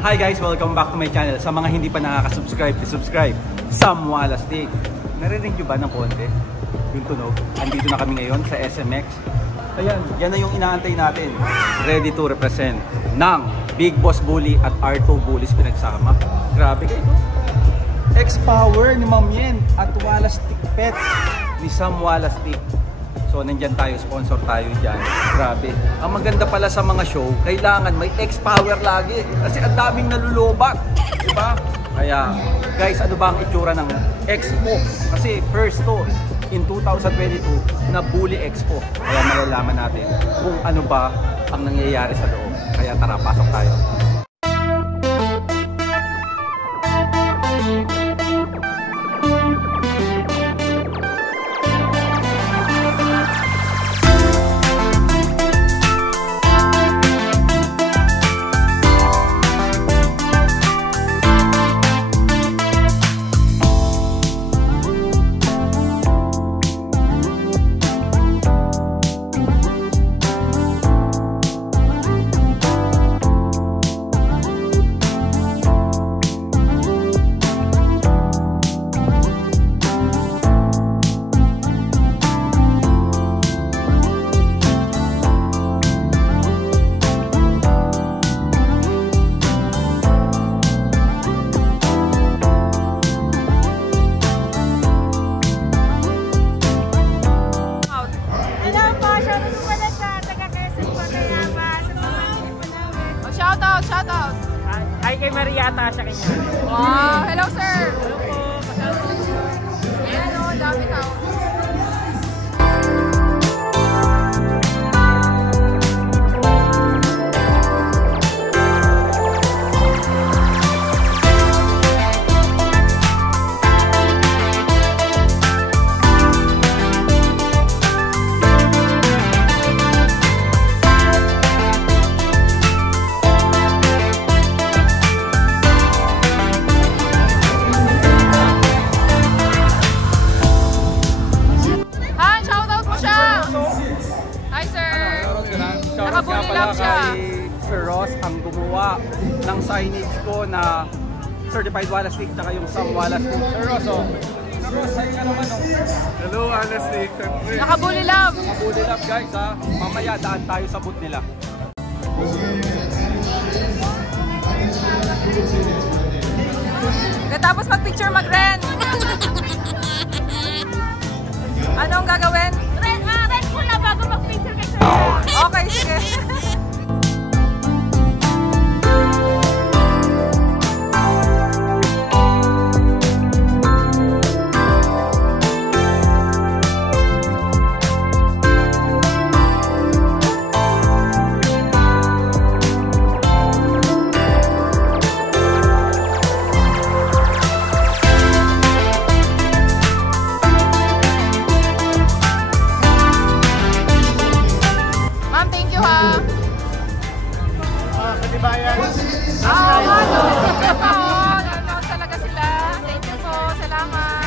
Hi guys, welcome back to my channel. Sa mga hindi pa nakaka-subscribe, subscribe. Sam Walastik. Narinig nyo ba ng konti? Yung tunog. Andito na kami ngayon sa SMX. Ayan, yan na yung inaantay natin. Ready to represent ng Big Boss Bully at R2 Bullies pinagsama. Grabe guys. X-Power ni Ma'am Yen at Walastik Pets ni Sam Walastik. So nandyan tayo, sponsor tayo dyan. Grabe. Ang maganda pala sa mga show, kailangan may X-Power lagi. Kasi ang daming nalulobat. Diba? Kaya guys, ano ba ang itsura ng Expo? Kasi first to in 2022 na Bully Expo. Kaya malalaman natin kung ano ba ang nangyayari sa loob. Kaya tara, pasok tayo. Shoutout! Hi kay Mariata siya kanya. Wow! Hello sir! Hello po! Kasama po. Ayan o, dami tao. Nakabuli lang siya. Sir Ross ang gumawa ng signage ko na Certified Walastik tsaka yung Sam Walastik. Sir Ross, oh. Sir Ross, sa'yo ka naman, oh. Hello, Walastik. Nakabuli lang. Nakabuli lang, guys, ha. Mamaya daan tayo sa booth nila. Tapos mag-picture, mag-rent. Anong gagawin? Rent ko na bago mag-picture kay Sir. Okay, sige. Katibayan. Nanonood talaga sila. Thank you po. Salamat.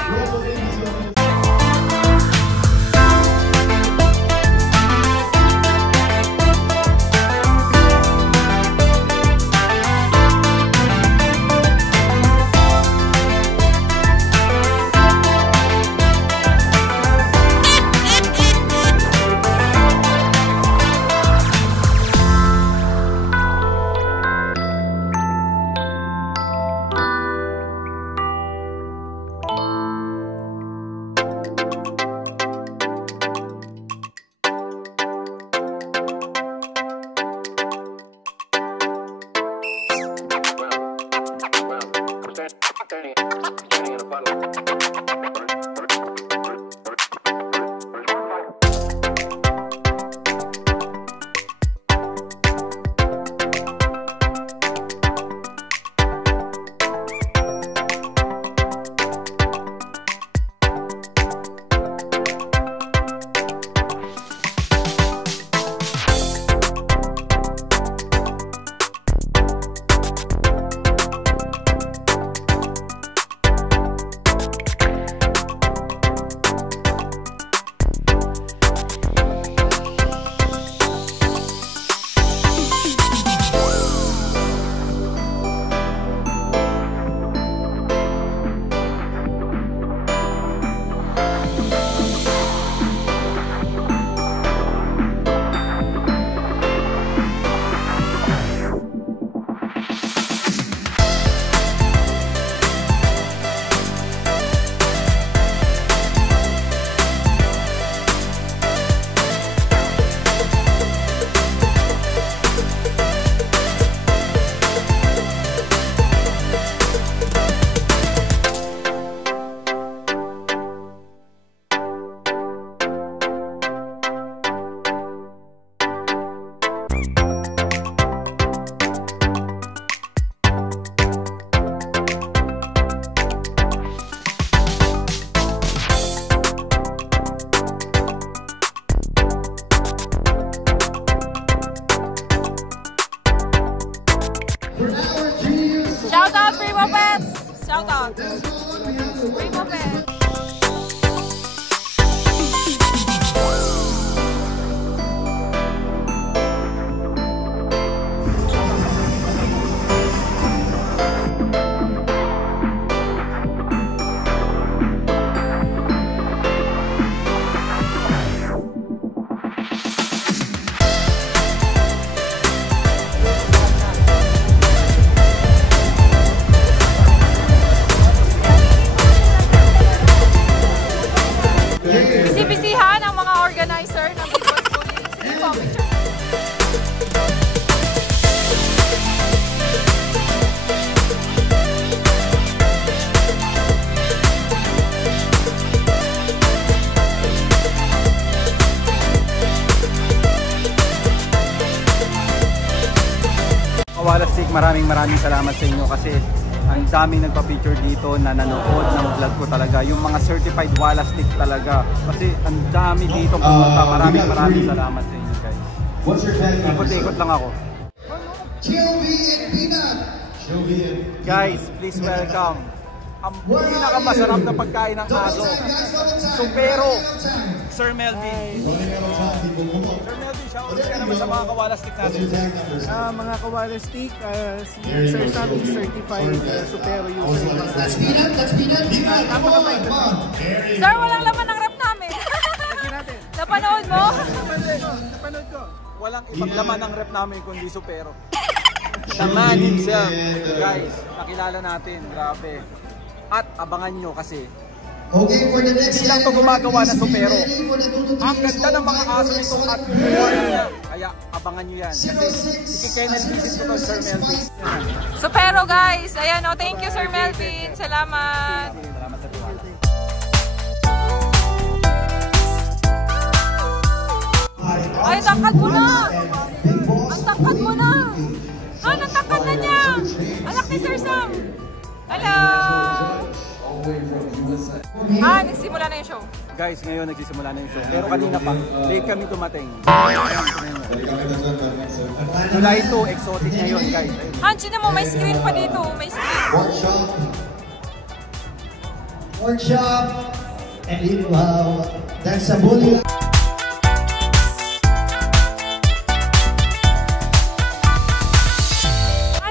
Shout out Primo Pets! Shout out! Primo Pets! Sibisihan ang mga organizer ng Big Boys Bullying. Sige po, picture. Walastik, maraming salamat sa inyo kasi ang daming nagpa-picture dito na nanood ng vlog ko talaga. Yung mga certified Walastik talaga. Kasi ang dami dito pumunta. Maraming salamat sa inyo guys. Ikot-ikot lang ako. Guys, please welcome ang pinakamasarap na pagkain ng aso. Supero, Sir Melvin. Sir Melvin, shout out ka naman sa mga kawalastik natin. Mga kawalastik, si Sir Sam is certified Supero user. Sir, walang laman ng rep namin. Napanood mo? Napanood ko. Walang ibang laman ng rep namin kundi Supero. The man himself. Guys, nakilala natin. Grabe. At abangan nyo kasi hindi lang ito gumagawa na Supero. Ang ganda ng mga aso nito at buwan niya. Kaya abangan nyo yan. Kasi ikikennel visit ko to Sir Melvin. Supero guys. Ayan o. Thank you Sir Melvin. Salamat. Salamat sa tiwala. Ay, tangkad mo na! Ang tangkad mo na! Ah, natangkad na niya! Anak ni Sir Sam! Hello! Ah, nagsimula na yung show. Guys, ngayon nagsisimula na yung show. Pero kanina pa, late kami tumating. July 2, exotic ngayon guys. Hanchi na mo, may screen pa dito. May screen. Workshop. And wow, that's a bully.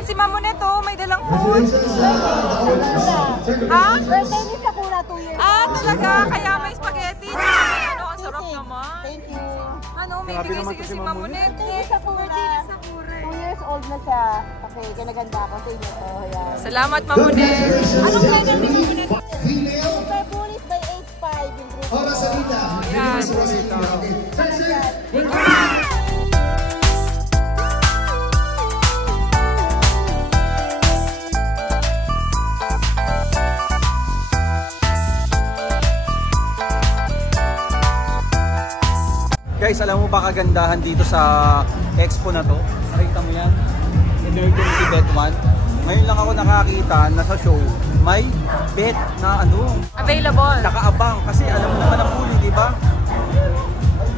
Si Mamoneto, may dalang food. Ha? Birthday ni Sakura 2 years. Ah, talaga? Kaya may spaghetti. Ano, ang sarap naman. Thank you. Ano, may bigay sige si Mamonet. Birthday ni Sakura. 2 years old na siya. Okay, kinaganda ako sa inyo to. Ayan. Salamat, Mamonet. Anong level ni Mamonet? Super Bullies by age 5 in group. Ayan. Thank you. Guys, alam mo ba kagandahan dito sa expo na to? Nakita mo yan? Emergency Bet 1. Ngayon lang ako nakakita na sa show may bet na ano, Available. nakaabang. Kasi alam mo naman ang huli, di ba?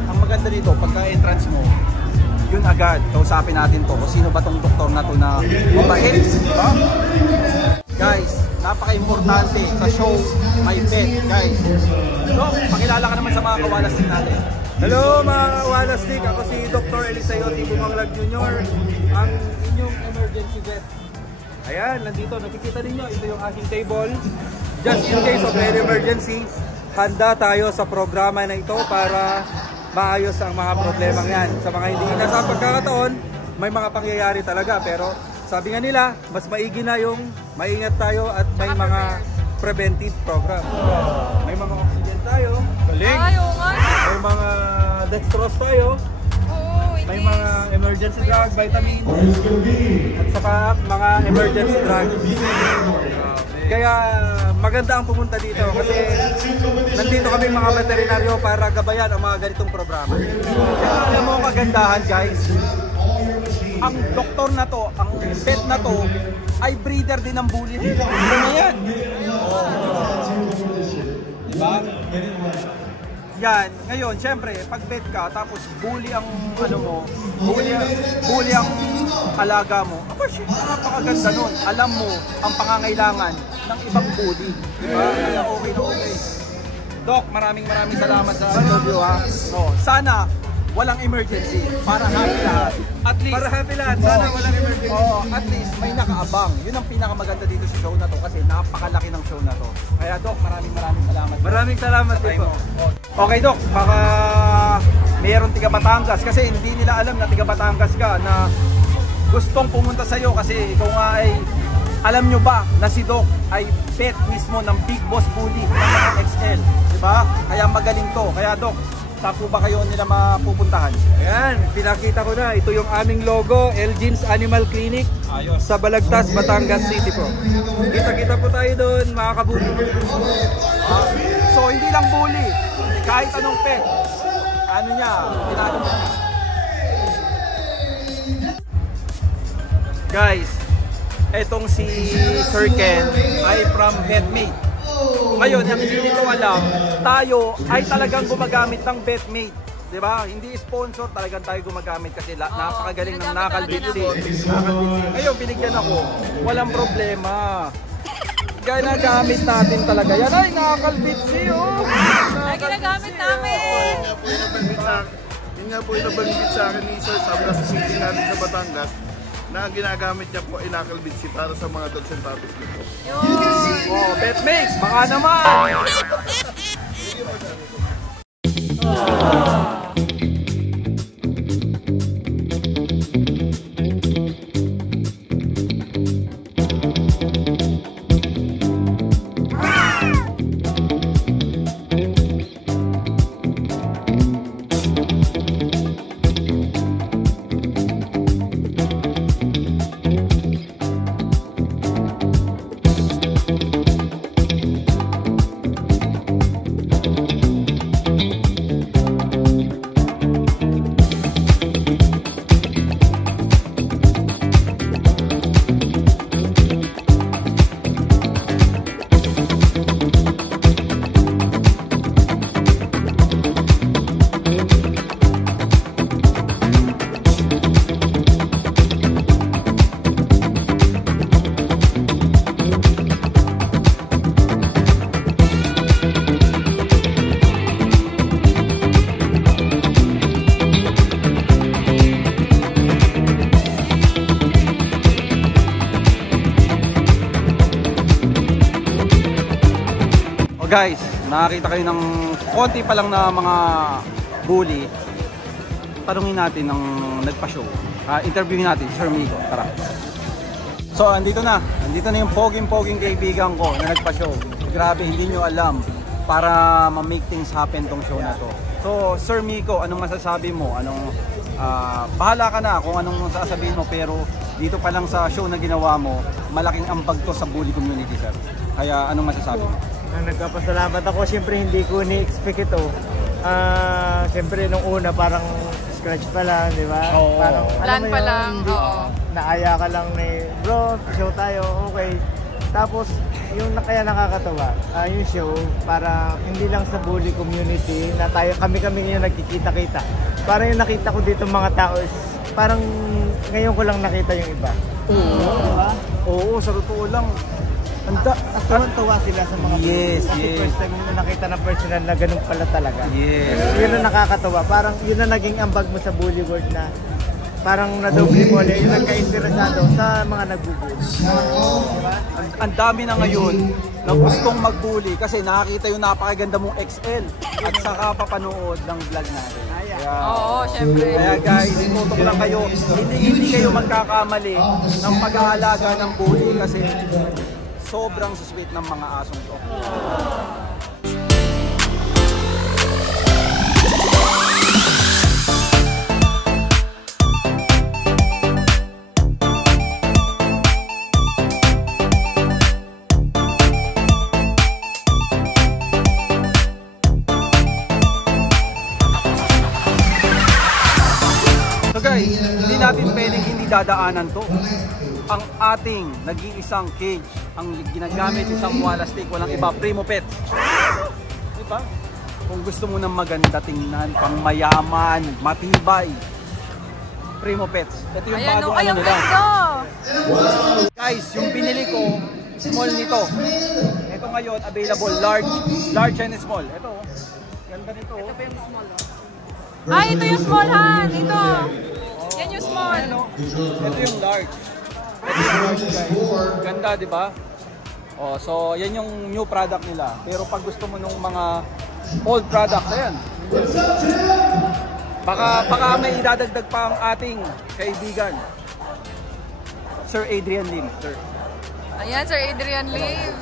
Ang maganda dito, pagka entrance mo, yun agad, kausapin natin to kung sino ba tong doktor na to na mabait, di ba? Guys, napaka-importante sa show, may bet, guys. So, pakilala ka naman sa mga kawalastik natin. Hello mga kawalastik, ako si Dr. Elisayo T. Bumanglag Jr. Ang inyong emergency vet. Ayan, nandito, nakikita ninyo, ito yung aking table. Just in case of any emergency, handa tayo sa programa na ito para maayos ang mga problemang yan. Sa mga hindi inasang pagkakataon, may mga pangyayari talaga. Pero sabi nga nila, mas maigi na yung maingat tayo at may mga preventive program. May mga oxygen tayo, galing. Ay, oo nga. May mga dextrose tayo. Oo, May mga emergency drug, vitamins, at saka mga emergency drugs. Kaya maganda ang pumunta dito kasi nandito kami mga veterinaryo para gabayan ang mga ganitong programa. Kaya alam mo ang kagandahan guys, ang doktor na to, ang vet na to, ay breeder din ng bully dito. Ano na yan? Diba? Yan, ngayon, syempre, pag vet ka, tapos bully ang, ano mo, bully ang alaga mo, aba, shit, napakaganda nun. Alam mo ang pangangailangan ng ibang bully. Diba? Kaya okay na okay. Doc, maraming salamat sa interview ha. So, sana walang emergency para happy lahat. At least, Para happy lahat, sana walang emergency. Oo, at least may nakaabang. Yun ang pinakamaganda dito sa show na to kasi napakalaki ng show na to. Kaya Doc, maraming salamat. Maraming salamat din po. Okay Doc, baka mayroon tiga Batangas kasi hindi nila alam na tiga Batangas ka na gustong pumunta sa'yo kasi ikaw nga ay alam nyo ba na si Doc ay pet mismo ng Big Boss Bully ng mga XL, diba? Kaya magaling to. Kaya Doc, saan po ba kayo nila mapupuntahan? Ayan, pinakita ko na. Ito yung aming logo, Elgin's Animal Clinic. Ayos. Sa Balagtas, Batangas City po. Kita-kita po tayo doon, mga kabuli. So hindi lang bully, kahit anong pet. Ano niya, tinalo mo. Guys, etong si Sir Ken ay from Vetmate. Ngayon, ang hindi nito alam, tayo ay talagang gumagamit ng Vetmate. Diba? Hindi sponsor, talagang tayo gumagamit kasi napakagaling ng Nakalbitsi. Ngayon, binigyan ako, walang problema. Ginagamit natin talaga yan. Ay, Nakalbitsi, oh! Ay, ginagamit namin! Yun nga po yung nabanggit sa akin ni Sir Sam sa city natin sa Batangas na ang ginagamit niya po ay Nakalbitsi para sa mga dogs and puppies nito. Oh, Vetmate, baka naman! Guys, nakakita kayo ng konti pa lang na mga bully. Tanungin natin ng nagpa-show. Interviewin natin si Sir Miko. Tara. So, andito na yung poging kaibigan ko na nagpa-show. Grabe, hindi nyo alam para ma-make things happen tong show na to. So, Sir Miko, anong masasabi mo? Bahala ka na kung anong sasabihin mo, pero dito pa lang sa show na ginawa mo, malaking ambag to sa bully community, sir. Kaya anong masasabi mo? Nagpapasalamat ako. Siyempre hindi ko ni-expect ito. Siyempre nung una parang scratch pa lang, di ba? Oo. Parang, Plan pa lang, oo. Naaya ka lang ni bro, show tayo, okay. Tapos yung kaya nakakatawa, yung show para hindi lang sa bully community na tayo kami yung nagkikita-kita. Parang yung nakita ko dito mga tao is parang ngayon ko lang nakita yung iba. Diba? Oo, sa totoo lang. Tuwan-tuwa sila sa mga Yes, kasi yes. first time nila nakita na personal na ganun pala talaga. Yes. Yun ang nakakatawa. Parang yun ang naging ambag mo sa bully world na parang nadoble mo ulit yung nagka-interesado sa mga nagbubully. Diba? Ang dami na ngayon na gustong magbully kasi nakakita yung napakaganda mong XL at saka papanood ng vlog natin. Oo, syempre. Kaya guys, tutok lang kayo, hindi kayo magkakamali ng pag-aalaga ng bully kasi sobrang sweet ng mga asong to. So guys, hindi natin pwedeng hindi dadaanan to. Ang ating nag-iisang cage, ang ginagamit isang Wala Stick, walang iba, Primo Pets. Diba? Kung gusto mo ng maganda tingnan, pang mayaman, matibay, Primo Pets. Ito yung Ayan, bagong ay, ano ang nila. ganda. Guys, yung binili ko, small nito. Ito ngayon, available, large and small. Ito, ganda nito. Ito pa yung small. Ay, ito yung small han. Ito. Yan yung small. Ito yung large. Ito yung large, guys. Ganda, di ba? Oh, so, yan yung new product nila. Pero pag gusto mo nung mga old product, ayan. Baka may idadagdag pa ang ating kaibigan. Sir Adrian Lim, sir. Ayan, Sir Adrian Lim.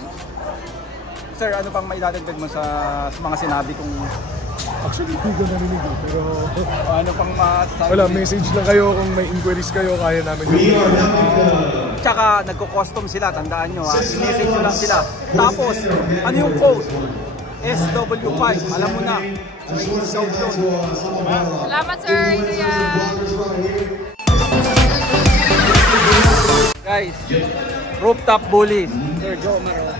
Sir, ano pang may idadagdag mo sa mga sinabi kong... Actually, hindi ko narinig eh, pero... ano pang masasabi? Wala, message lang kayo kung may inquiries kayo, kaya namin yun. Tsaka nagko-custom sila, tandaan nyo ha. I-message nyo lang sila. Tapos, ano yung code? SW5, alam mo na. May discount yun. Salamat, Sir Adrian. Guys, rooftop bullies. Sir Joe Maro.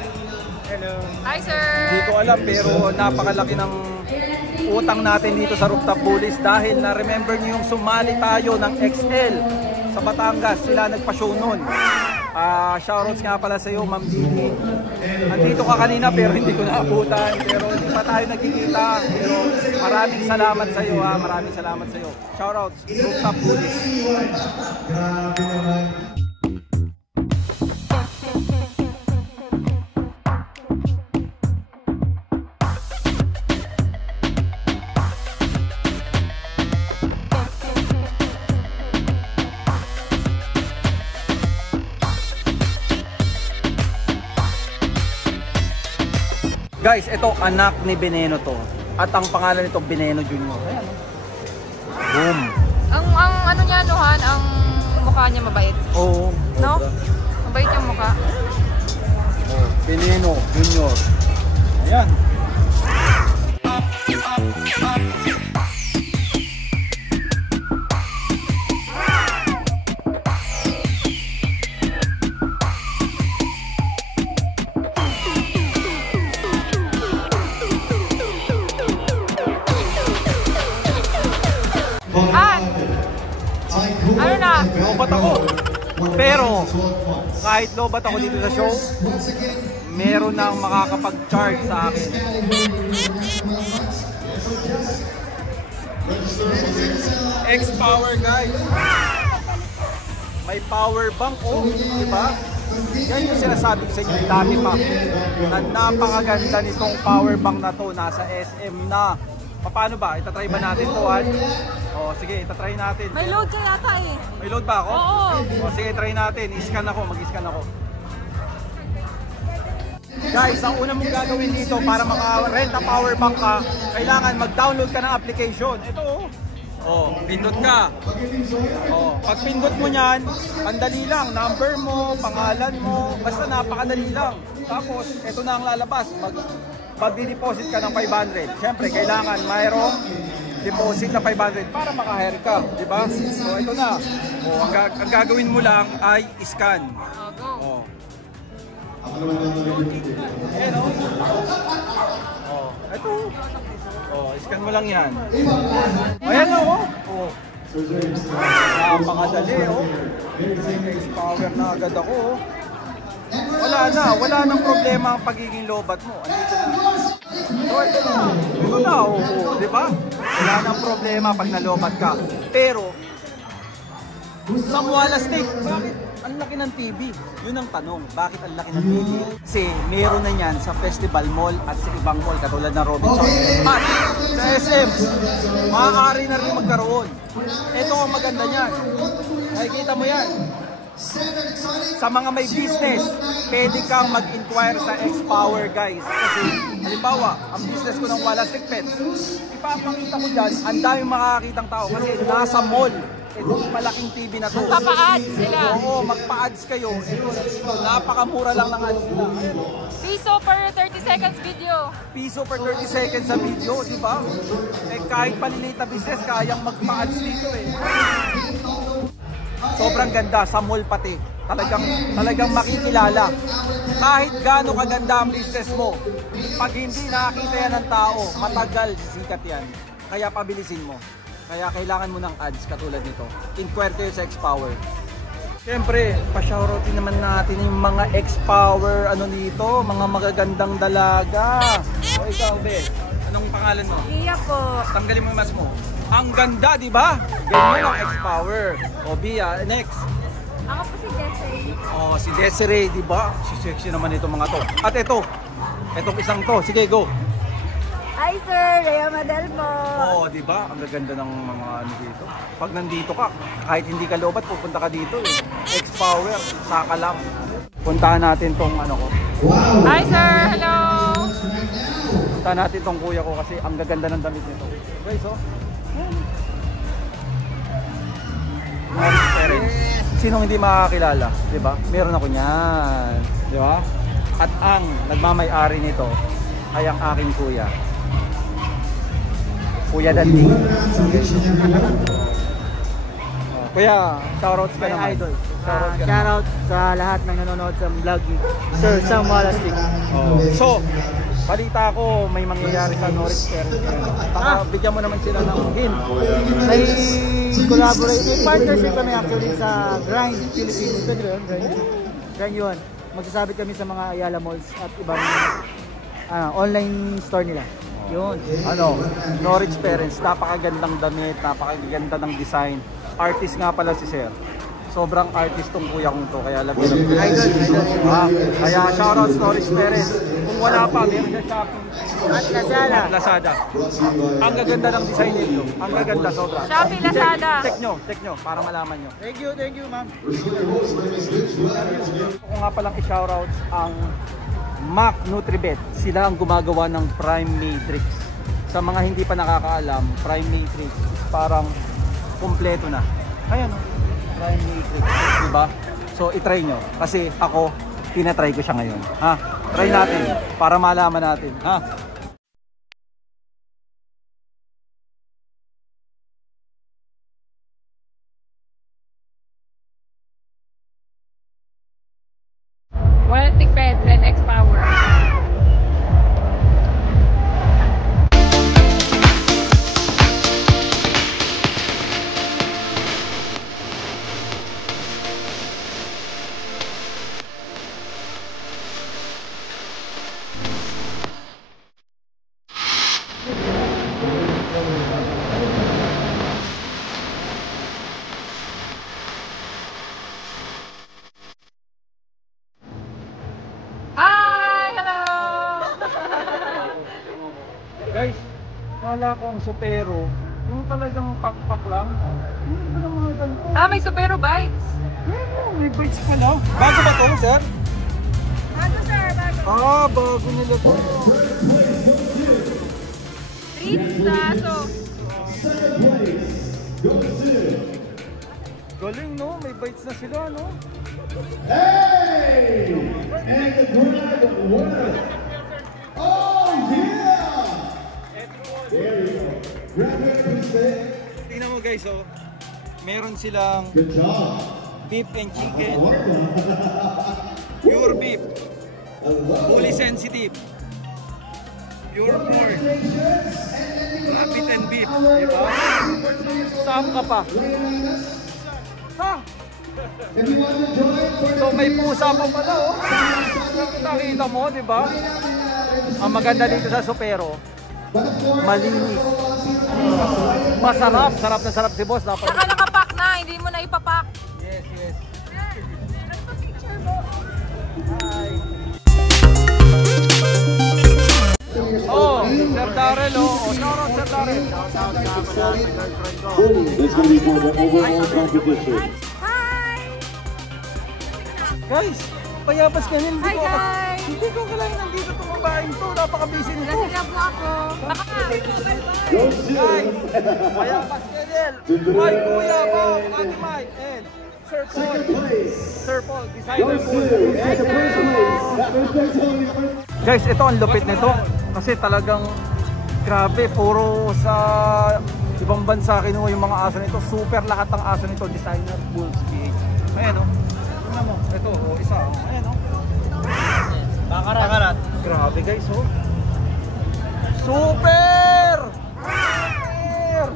Hello. Hi, Sir. Hindi ko alam pero napakalaki ng utang natin dito sa rooftop bullies dahil na-remember nyo yung sumali tayo ng XL sa Batangas. Sila nagpa-show nun. Shoutouts nga pala sa iyo, Ma'am Dini. Andito ka kanina pero hindi ko naabutan. Pero hindi pa tayo nagkikita. Pero maraming salamat sa iyo ha. Maraming salamat sa iyo. Shoutouts, rooftop bullies. Grabe naman. Guys, ito anak ni Veneno to. At ang pangalan nito Veneno Junior. Ayan. Boom. Ang ano niya, Nuhan, ang mukha niya mabait. Oo. No? Mabait yung mukha. Oh, Veneno Junior. Ayan. Ano na? Lobat ako. Pero kahit lobat ako dito sa show, meron nang makakapag-charge sa akin. X-Power guys. May power bank oh, di ba? Yan yung sinasabi ko sa inyo dati pa. Na napakaganda nitong power bank na to, nasa SM na. Paano ba? Itatry ba natin to, Han? O, sige, itatry natin. May load ka yata eh. May load ba ako? Oo. O, sige, try natin. I-scan ako, mag-scan ako. Guys, ang una mong gagawin dito para maka-rent a power bank ka, kailangan mag-download ka ng application. Ito oh. Oh, pindot ka. Oh, pag pindot mo niyan, andali lang, number mo, pangalan mo, basta napakadali lang. Tapos, ito na ang lalabas. Mag-deposit ka ng 500. Siyempre, kailangan mayroong deposit na 500 para maka-hire ka, di ba? So, ito na. Oh, ang gagawin mo lang ay scan. Oh. Ayan oh. Oh, ito. Oh, scan mo lang yan. Ayan oh. Oh. Napakadali oh. X-Power na agad ako oh. Wala nang problema ang pagiging lobat mo. Andito na. So, ito na oh, di ba? Wala nang problema pag nalobat ka. Pero sa Muala State, bakit ang laki ng TV? Yun ang tanong, bakit ang laki ng TV? Kasi meron na yan sa Festival Mall at sa ibang mall katulad ng Robinson. At sa SM, maaari na rin magkaroon. Ito ang maganda niyan. Nakikita mo yan. Sa mga may business, pwede kang mag-inquire sa X-Power guys. Kasi halimbawa, ang business ko ng Muala State Pets, ipapakita ko dyan, ang daming makakakitang tao kasi nasa mall. Itong malaking TV na to. Magpapa-ads sila. Oo, magpa-ads kayo. Ito, napakamura lang ng ads nila. Piso per 30 seconds video. Piso per 30 seconds sa video, di ba? Eh, kahit paliliit na business, kayang magpa-ads dito eh. Sobrang ganda, sa mall pati. Talagang makikilala. Kahit gaano kaganda ang business mo, pag hindi nakakita yan ng tao, matagal sikat yan. Kaya pabilisin mo. Kaya kailangan mo ng ads katulad nito. Inquire kayo sa X-Power. Siyempre, pa-shoutout din naman natin yung mga X-Power, ano dito, mga magagandang dalaga. O ikaw, Be, anong pangalan mo? Iya po. Tanggalin mo yung mask mo. Ang ganda, di ba? Ganyan ang X-Power. O Bia, next. Ako po si Desiree. Oh, si Desiree, di ba? Si sexy naman itong mga to. At ito, itong isang to. Sige, go. Hi sir, Rhea Madel po. Oh, di ba? Ang gaganda ng mga ano dito. Pag nandito ka, kahit hindi ka loobat, pupunta ka dito eh. X-Power, saka lang. Puntahan natin tong ano ko. Hi sir, hello. Puntahan natin tong kuya ko kasi ang gaganda ng damit nito. Guys, oh. Norris Perez. Sinong hindi makakilala, di ba? Meron ako niyan, di ba? At ang nagmamay-ari nito ay ang aking kuya. Kuya Dandy. Kuya, shoutouts ka naman. Idol. Shoutouts ka Shoutout sa lahat ng nanonood sa vlog ni Sir Sam Walastik. naman. So, balita ko may mangyayari sa Norris Perez. Bigyan mo naman sila ng hint. May collaborate, may partnership kami actually sa Grind Philippines. Ito yun, Grind yun. Magsasabit kami sa mga Ayala Malls at ibang online store nila. Yun. Ano, Norris Perez, napakagandang damit, napakaganda ng design. Artist nga pala si Sir. Sobrang artist tong kuya kong to, kaya lagi lang. Idol. Kaya shoutouts Norris Perez. Kung wala pa, meron na Shopee At Lazada. at Lazada. Ang gaganda ng design nito. Ang gaganda sobra. Shopee, Lazada. Check nyo para malaman nyo. Thank you ma'am. Kung nga palang i-shoutouts ang Mac Nutribet. Sila ang gumagawa ng Prime Matrix. Sa mga hindi pa nakakaalam, Prime Matrix is parang kumpleto na. Ayan o. Prime Matrix. Diba? So, itry nyo. Kasi ako, tinatry ko siya ngayon. Ha? Try natin para malaman natin. Ha? Walastik Pets and X-Power. Hi! Hello! Guys, wala ko ang supero. Yung talagang pakpak lang. Hindi pa ng mga ganito. May Supero Bites. May bites pala. Bago ba ito, sir? Bago sir, bago. Bago nila to. Treats sa aso. Galing, no? May bites na sila, no? Hey! And the grand winner. Oh, yeah! There you go. Grand winner. Tingnan mo guys, oh. Meron silang Good job. beef and chicken. Pure beef. Fully sensitive. Pure pork. Rabbit and beef. Diba? Saan ka pa? Ha? So may pusa pa pala, oh. Nakita mo, diba? Ang maganda dito sa Supero, malinis. Masarap. Sarap na sarap si boss. Dapat. Saka nakapack na, hindi mo na ipapack. Yes, yes. Oh, Sir Darrell, oh. Shoutout, Sir Darrell. It's going to be for the overall competition. Hi! Guys, payabas ka rin. Hi, guys! Hindi ko kailangan nandito itong babaeng to. Napaka-busy nito. Lasing na po ako. Go Guys, Sil! payabas ka rin. Hi, Kuya po, Ate Mike, and Sir Paul. Second place. Sir Paul, Go designer po. Sil! Second place. Respect only. Guys, ito ang lupit nito. Kasi talagang grabe, puro sa ibang bansa kinuha yung mga aso nito. Super lahat ng aso nito, designer, Bulls, PH. Ayan o. Tingnan mo, ito, isa. Ayan o. Bakarat. Grabe guys, oh. Super! Super!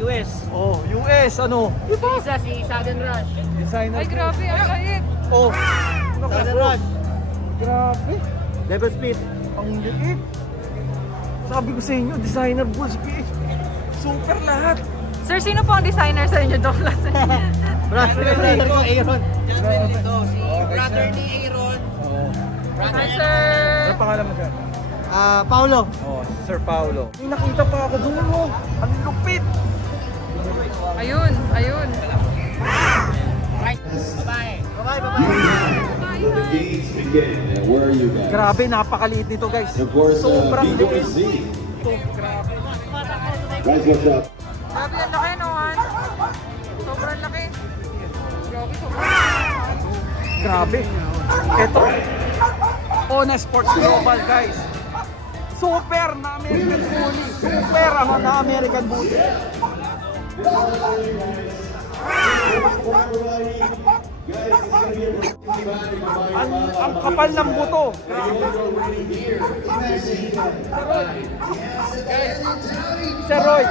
US. Oh, US, ano? Isa si Sudden Rush. Designer. Ay, grabe, ang liit. Oh, Sudden Rush. grabe. Level Speed. Ang liit. Sabi ko sa inyo, designer balls, PH. Super lahat. Sir, sino po ang designer sa inyo, Douglas? Brother ko, Aaron. Justin Lito, si brother ni Aaron. Hi, sir. Ano pangalan mo, sir? Paulo. Oh, Sir Paulo. May nakita pa ako doon, oh. Ang lupit. Ayun, ayun. Right, babae. The games begin. And where are you guys? Grabe, napakaliit nito, guys. Of course, Sobrang B to liit. Z. Ito, grabe. Guys, what's up? Grabe, ang laki, no, Han? Sobrang laki. Grabe, sobrang Grabe. Ito. Ona Sports Global, guys. Super na American Bully. Super na American Bully. Ang kapal ng buto. Sir Roy.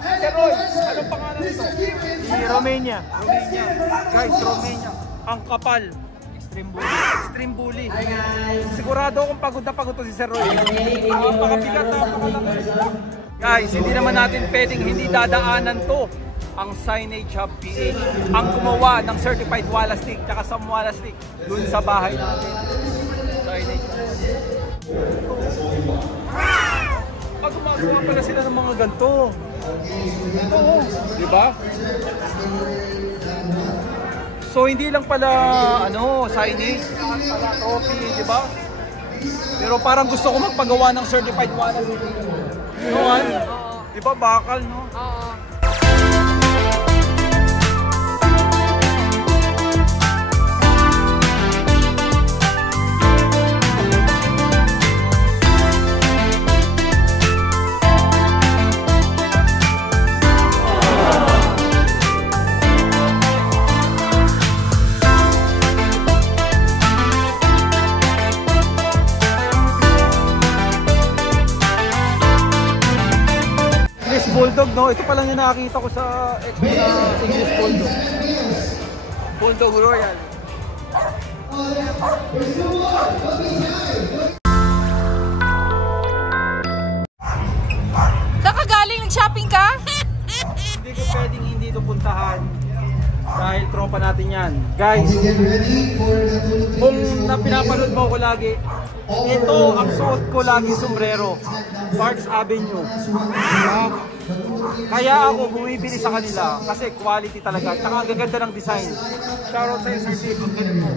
Sir Roy, anong pangalan nito? Si Romania. Romania. Guys, Romania. Ang kapal. Extreme Bully. Extreme Bully. Sigurado akong pagod na pagod to si Sir Roy. Napakabigat, napakalaki. Guys, hindi naman natin pwedeng hindi dadaanan to. Ang Signage Hub PH, ang gumawa ng Certified Wala Stick tsaka Sam Wala Stick dun sa bahay natin. Signage Hub. Gumagawa pala sila ng mga ganito. Oo, di ba? So hindi lang pala ano, signage, pala trophy, di ba? Pero parang gusto ko magpagawa ng Certified Wala Stick. No, di ba bakal, no? Oo. Bulldog, no? Ito pa lang yung nakakita ko sa expo na English Bulldog. Bulldog Royal. Nakagaling, nag-shopping ka? Hindi ko pwedeng hindi ito puntahan dahil tropa natin yan. Guys, kung pinapanood mo ko lagi, ito ang suot ko lagi, sombrero. Parks Avenue. Kaya ako bumibili sa kanila kasi quality talaga. Tsaka ang gaganda ng design. Shoutout sa'yo, Sir Steve. Ang galing mo.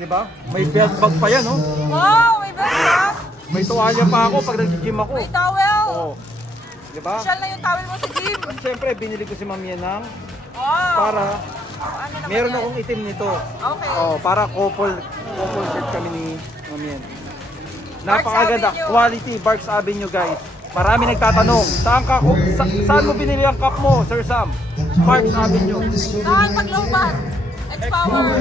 Diba? May belt bag pa yan, no? Wow, may belt bag. May tuwalya pa ako pag nag-gym ako. May towel. Oo. Diba? Social na yung towel mo sa gym. At syempre, binili ko si Ma'am yan ng Wow. para Ano naman meron yan? akong itim nito. Okay. Oh, para couple shirt kami ni Ma'am yan. Napakaganda. Avenue. Quality, Barks Avenue, guys. Marami nagtatanong, saan mo binili ang cup mo, Sir Sam? Barks Avenue. Saan paglobat? X-Power.